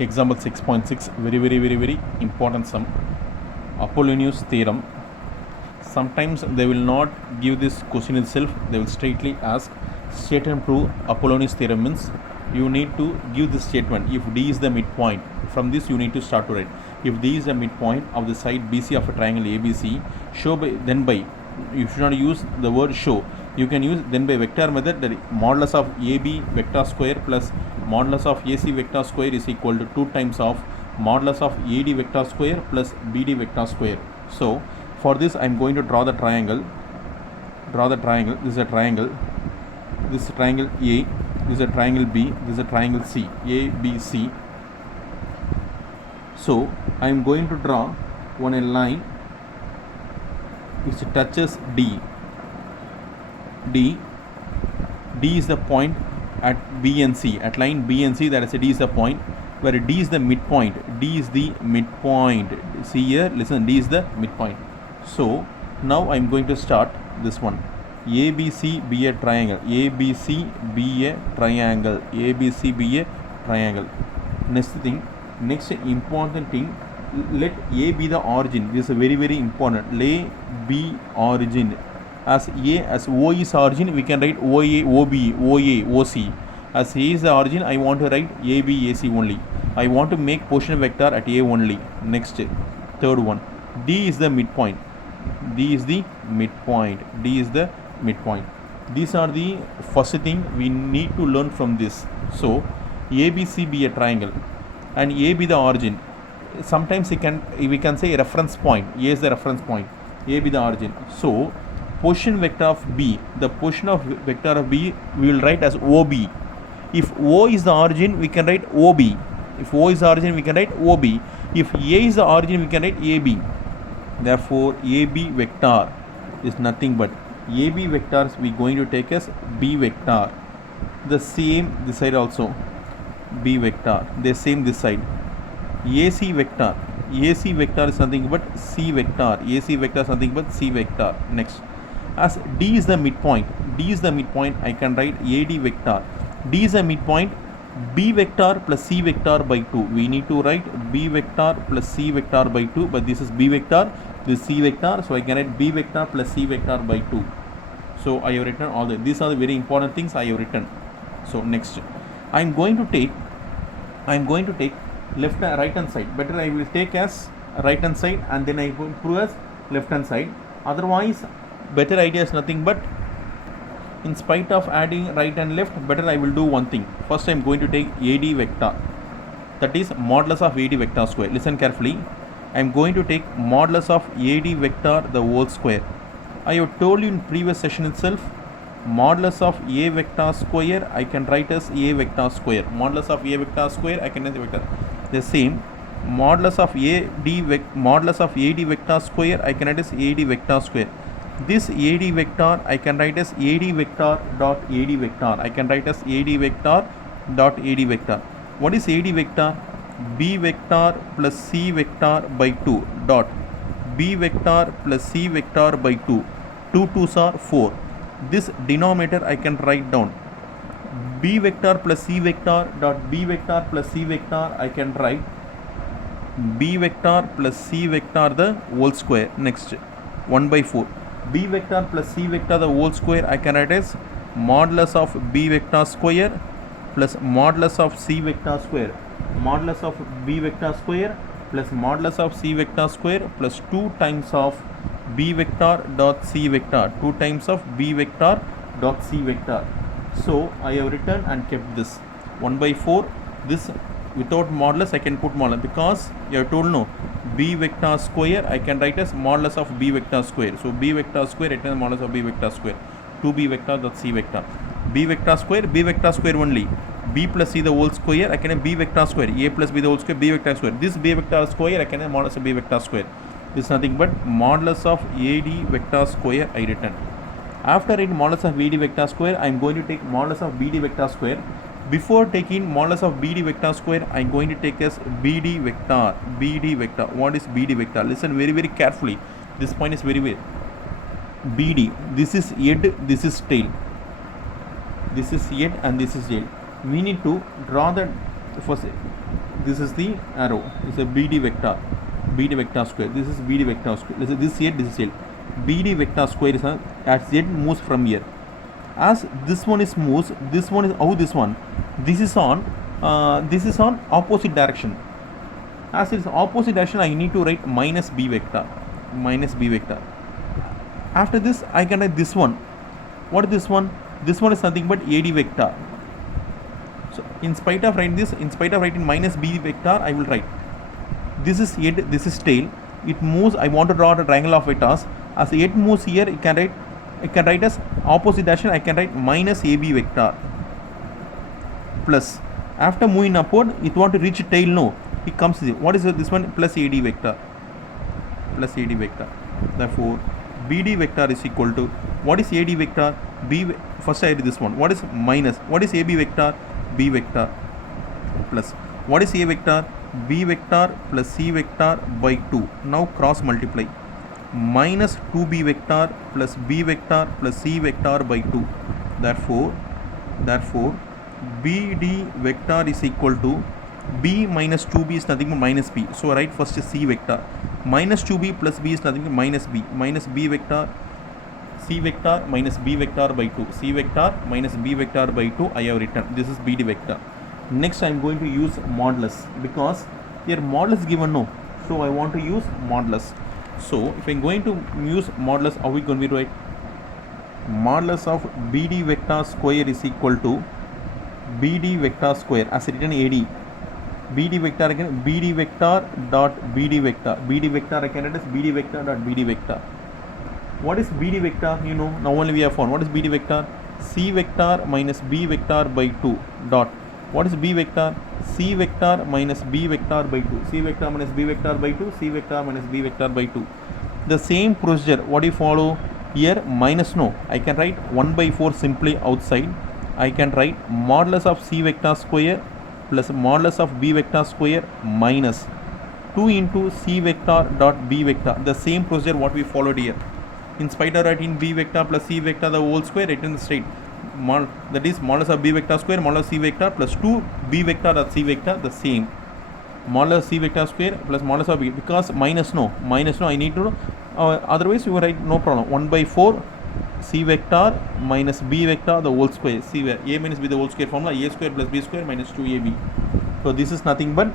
Example 6.6, very important sum. Apollonius theorem. Sometimes they will not give this question itself, they will straightly ask state and prove Apollonius theorem. Means you need to give this statement. If D is the midpoint, from this you need to start to write. If D is the midpoint of the side BC of a triangle ABC, show by, then by, you should not use the word show, you can use then by vector method, that modulus of AB vector square plus modulus of AC vector square is equal to 2 times of modulus of AD vector square plus BD vector square. So for this I am going to draw the triangle. This is a triangle. This is a triangle A, this is a triangle B, this is a triangle C, A, B, C. So I am going to draw one a line which touches D. D is the point at B and C, at line B and C, that is D is the point where D is the midpoint. D is the midpoint. See here, listen, D is the midpoint. So now I am going to start this one. ABC be a triangle. ABC be a triangle. ABC be a triangle. Next important thing, let A be the origin. This is very important. Let B origin. As O is origin, we can write OA, OB, OA, OC. As A is the origin, I want to write AB, AC only. I want to make position vector at A only. Next, third one. D is the midpoint. D is the midpoint. D is the midpoint. These are the first thing we need to learn from this. So ABC be a triangle and A be the origin. Sometimes we can say a reference point. A is the reference point. A be the origin. So position vector of B, the position of vector of B we will write as OB. If O is the origin, we can write OB. If O is the origin, we can write OB. If A is the origin, we can write AB. Therefore AB vector is nothing but AB vectors we going to take as B vector. The same this side also, B vector. The same this side. AC vector is nothing but C vector. AC vector is nothing but C vector. Next, as D is the midpoint, I can write AD vector. D is the midpoint, B vector plus C vector by 2. We need to write B vector plus C vector by 2, but this is B vector, this is C vector, so I can write B vector plus C vector by 2. So I have written all these are the very important things I have written. So next, I am going to take left and right hand side. Better I will take as right hand side and then I will prove as left hand side. Otherwise, better idea is nothing but, in spite of adding right and left, better I will do one thing. First I am going to take AD vector, that is modulus of AD vector square. Listen carefully. I am going to take modulus of AD vector the whole square. I have told you in previous session itself, modulus of A vector square I can write as A vector square. Modulus of A vector square I can write vector. The same modulus of AD vector square I can write as AD vector square. This AD vector I can write as AD vector dot AD vector. I can write as AD vector dot AD vector. What is AD vector? B vector plus C vector by 2 dot B vector plus C vector by 2. 2 2s are 4. This denominator I can write down. B vector plus C vector dot B vector plus C vector I can write B vector plus C vector the whole square. Next, 1 by 4. B vector plus C vector the whole square I can write as modulus of B vector square plus modulus of C vector square. Modulus of B vector square plus modulus of C vector square plus 2 times of B vector dot C vector. 2 times of B vector dot C vector. So I have written and kept this 1 by 4. This without modulus I can put modulus, because you have told no, B vector square I can write as modulus of B vector square. So B vector square written as modulus of B vector square. 2B vector dot C vector. B vector square only. B plus C the whole square I can have B vector square. A plus B the whole square, B vector square. This B vector square I can have modulus of B vector square. This is nothing but modulus of AD vector square I written. After writing modulus of AD vector square, I am going to take modulus of BD vector square. Before taking modulus of BD vector square, I am going to take as BD vector. BD vector. What is BD vector? Listen very carefully. This point is very BD. This is head, this is tail. This is head and this is tail. We need to draw the first this is the arrow, it's a BD vector square, this is BD vector square, this is here, this is here. BD vector square is as z moves from here, as this one is moves, this one is how this one, this is on opposite direction. As it is opposite direction, I need to write minus b vector. After this I can write this one. What is this one? This one is nothing but AD vector. So in spite of writing minus b vector, I will write this is head, this is tail, it moves, I want to draw a triangle of vectors. As it moves here, it can write as opposite direction, I can write minus AB vector plus, after moving upward it want to reach tail, no, it comes here. What is this one? Plus AD vector. Therefore BD vector is equal to, what is AD vector? First I write this one. What is minus? What is AB vector? B vector plus, what is A vector? B vector plus C vector by 2. Now cross multiply. Minus 2B vector plus B vector plus C vector by 2. Therefore BD vector is equal to, B minus 2B is nothing but minus B. So write first C vector. Minus 2B plus B is nothing but minus B. Minus B vector, C vector minus B vector by 2. C vector minus B vector by 2 I have written. This is BD vector. Next I am going to use modulus, because here modulus given, no. So I want to use modulus. So if I am going to use modulus, how we going to write? Modulus of BD vector square is equal to BD vector square as written AD. BD vector again, BD vector dot BD vector. BD vector I can write as BD vector dot BD vector. What is BD vector? You know, now only we have found. What is BD vector? C vector minus B vector by 2 dot. What is B vector? C vector minus B vector by 2. C vector minus B vector by 2. C vector minus B vector by 2. The same procedure, what do you follow? Here minus, no. I can write 1 by 4 simply outside. I can write modulus of C vector square plus modulus of B vector square minus 2 into C vector dot B vector. The same procedure what we followed here. In spite of writing B vector plus C vector the whole square, written straight. That is modulus of B vector square modulus C vector plus 2 B vector dot C vector, the same. Modulus C vector square plus modulus of B, because minus no I need to, otherwise you will write no problem. 1 by 4 C vector minus B vector the whole square. C A minus B the whole square formula, A square plus B square minus 2AB. So this is nothing but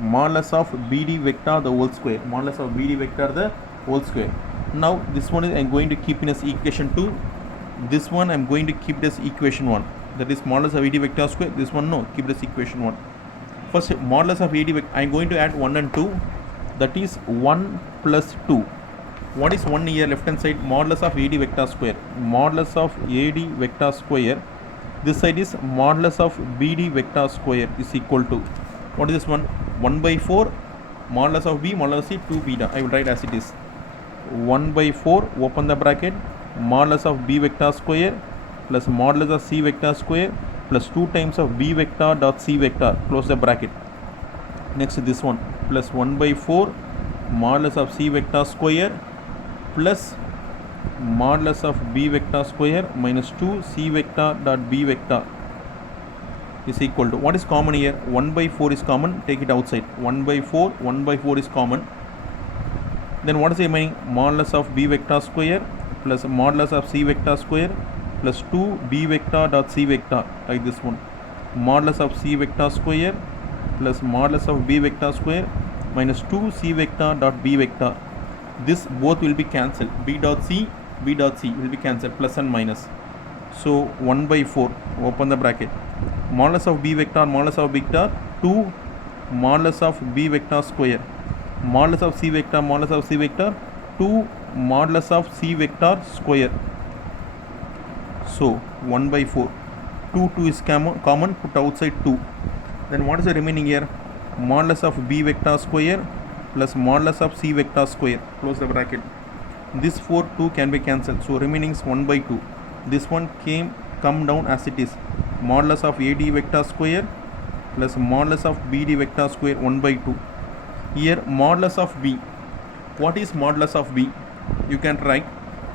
modulus of BD vector the whole square. Modulus of BD vector the whole square. Now this one is I am going to keep in as equation 2. This one I am going to keep it as equation 1. That is modulus of AD vector square. This one no, keep it as equation 1. First modulus of AD vector, I am going to add 1 and 2. That is 1 plus 2. What is 1 here? Left hand side, modulus of AD vector square. Modulus of AD vector square. This side is modulus of BD vector square is equal to, what is this one? 1 by 4 modulus of B modulus C 2 beta. I will write as it is. 1 by 4 open the bracket, modulus of B vector square plus modulus of C vector square plus 2 times of B vector dot C vector, close the bracket. Next this one plus 1 by 4 modulus of C vector square plus modulus of B vector square minus 2 C vector dot B vector is equal to, what is common here? 1 by 4 is common, take it outside. 1 by 4 is common. Then what is the remaining? Modulus of B vector square plus modulus of C vector square plus 2 B vector dot C vector, like this one. Modulus of C vector square plus modulus of B vector square minus 2 C vector dot B vector. This both will be cancelled. B dot C will be cancelled, plus and minus. So 1 by 4 open the bracket, modulus of B vector 2 modulus of B vector square modulus of C vector 2 modulus of C vector square. So 1 by 4, 2 is common, put outside 2. Then what is the remaining here? Modulus of B vector square plus modulus of C vector square, close the bracket. This 4 2 can be cancelled, so remaining is 1 by 2. This one come down as it is. Modulus of AD vector square plus modulus of BD vector square 1 by 2. Here modulus of B. What is modulus of B? You can write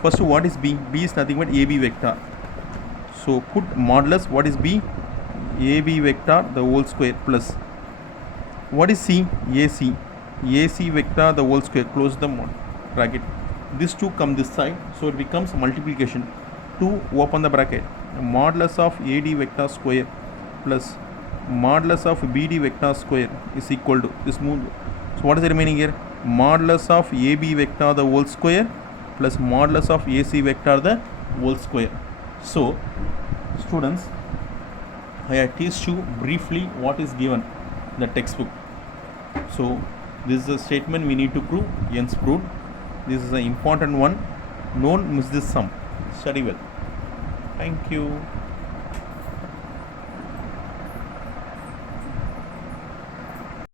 first what is B? B is nothing but AB vector. So put modulus, what is B? AB vector the whole square plus what is C? AC. AC vector the whole square, close the bracket. This 2 come this side, so it becomes multiplication. 2 open the bracket. Modulus of AD vector square plus modulus of BD vector square is equal to this move. So what is remaining here? Modulus of AB vector the whole square plus modulus of AC vector the whole square. So students, I have teach you briefly what is given in the textbook. So this is a statement we need to prove, hence proved. This is an important one. Don't miss this sum. Study well. Thank you.